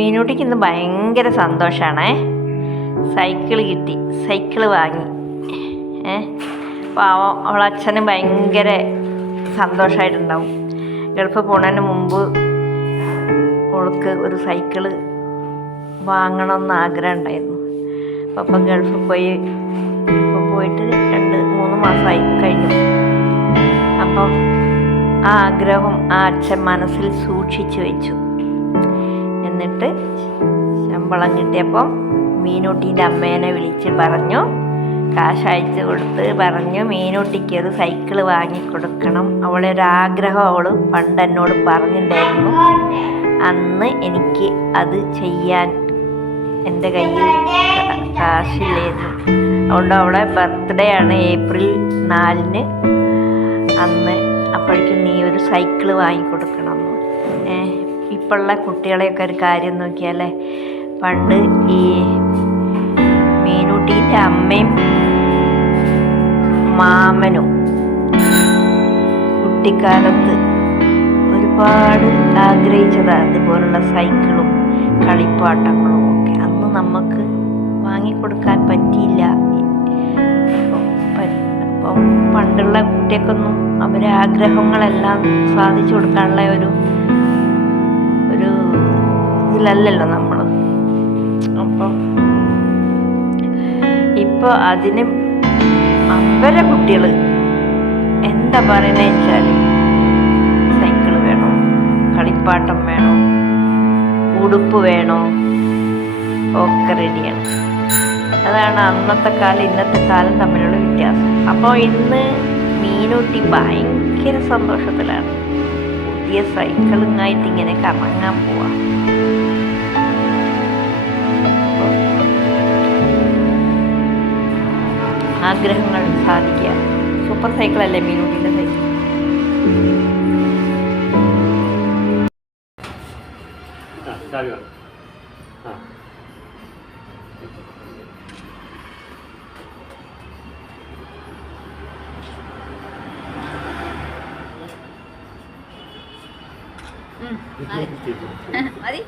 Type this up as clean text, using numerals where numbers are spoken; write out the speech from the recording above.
മീനൂട്ടിക്ക് ഇന്ന് ഭയങ്കര സന്തോഷമാണേ. സൈക്കിള് കിട്ടി, സൈക്കിള് വാങ്ങി. അപ്പോൾ അവളച്ഛന് ഭയങ്കര സന്തോഷമായിട്ടുണ്ടാവും. ഗൾഫ് പോണതിന് മുമ്പ് അവൾക്ക് ഒരു സൈക്കിള് വാങ്ങണമെന്ന് ആഗ്രഹം ഉണ്ടായിരുന്നു. അപ്പം ഗൾഫിൽ പോയിട്ട് 2-3 മാസമായി കഴിഞ്ഞു. അപ്പം ആ ആഗ്രഹം ആ അച്ഛൻ മനസ്സിൽ സൂക്ഷിച്ചു വെച്ചു. എന്നിട്ട് ശമ്പളം കിട്ടിയപ്പം മീനൂട്ടീൻ്റെ അമ്മേനെ വിളിച്ച് പറഞ്ഞു, കാശ് അയച്ചു കൊടുത്ത് പറഞ്ഞു, മീനൂട്ടിക്ക് ഒരു സൈക്കിള് വാങ്ങിക്കൊടുക്കണം. അവളെ ഒരാഗ്രഹം അവൾ പണ്ട് എന്നോട് പറഞ്ഞിട്ടുണ്ടായിരുന്നു. അന്ന് എനിക്ക് അത് ചെയ്യാൻ എൻ്റെ കയ്യിൽ കാശില്ലായിരുന്നു. അതുകൊണ്ട് അവളെ ബർത്ത്ഡേ ആണ് ഏപ്രിൽ 4-ന്. അന്ന് അപ്പോഴേക്കും നീ ഒരു സൈക്കിള് വാങ്ങിക്കൊടുക്കണം. ഇപ്പോഴുള്ള കുട്ടികളെയൊക്കെ ഒരു കാര്യം നോക്കിയാലേ, പണ്ട് ഈ മീനൂട്ടീൻ്റെ അമ്മയും മാമനും കുട്ടിക്കാലത്ത് ഒരുപാട് ആഗ്രഹിച്ചതാണ് അതുപോലുള്ള സൈക്കിളും കളിപ്പാട്ടങ്ങളും ഒക്കെ. അന്ന് നമുക്ക് വാങ്ങിക്കൊടുക്കാൻ പറ്റിയില്ല. അപ്പം പണ്ടുള്ള കുട്ടികൾക്കൊന്നും അവരെ ആഗ്രഹങ്ങളെല്ലാം സാധിച്ചു കൊടുക്കാനുള്ള ഒരു ഇതിലല്ലല്ലോ നമ്മൾ. അപ്പം ഇപ്പോൾ അതിന് അവരെ കുട്ടികൾ എന്താ പറയുന്നത് വെച്ചാൽ സൈക്കിള് വേണോ, കളിപ്പാട്ടം വേണോ, ഉടുപ്പ് വേണോ, ഒക്കെ റെഡിയാണ്. അതാണ് അന്നത്തെ കാലം ഇന്നത്തെ കാലം തമ്മിലുള്ള വ്യത്യാസം. അപ്പോൾ ഇന്ന് മീനൂട്ടി ഭയങ്കര സന്തോഷത്തിലാണ്. പുതിയ സൈക്കിളുമായിട്ട് ഇങ്ങനെ കറങ്ങാൻ പോവാം. ആഗ്രഹങ്ങൾ സാധിക്കുക. സൂപ്പർ സൈക്കിളല്ലേ മീനൂട്ടിൻ്റെ സൈക്കിൾ. മതി.